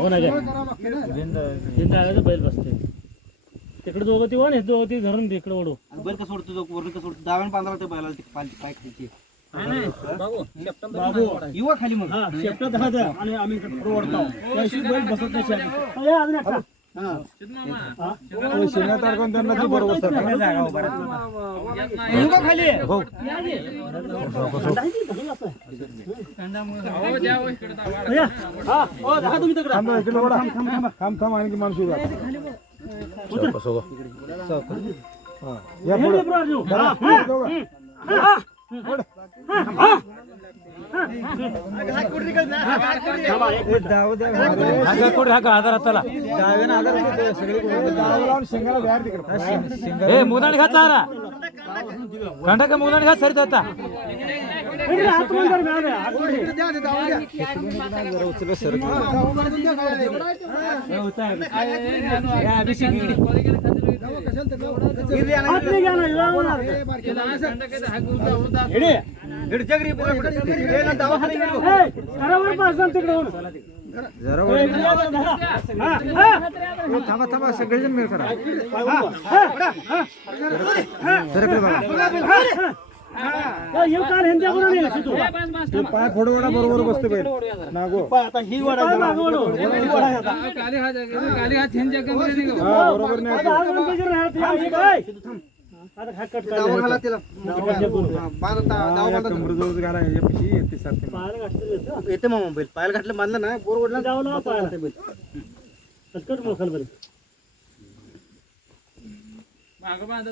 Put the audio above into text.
हो ना काय झेंडा बैल बसते तिकडे दोघं ती वन हे दोघं ती धरून तिकडे ओढू बैल का सोडतो वरून का सोडतो दाव्यान बांधला ते बैलाला पाय खायची बाबू युवा खाली मग हा शेपटा दहा द्या आणि आम्ही पुढे ओढतो त्याशी बैल बसत नाही शेपटी अजून एकटा युवा खाली थांब आणखी माणूस मुदाण घा चारा कंटा का मुदाण घा सरित आता थांबा थांबा सगळेजण मिळ करा पाय फोडवडा बरोबर बसते पाहिजे नागो आता ही वडा बरोबर येते मग मोबाईल पायाला घातलं बांधलं ना बोर ओढला जाऊ खाली मागं बांधा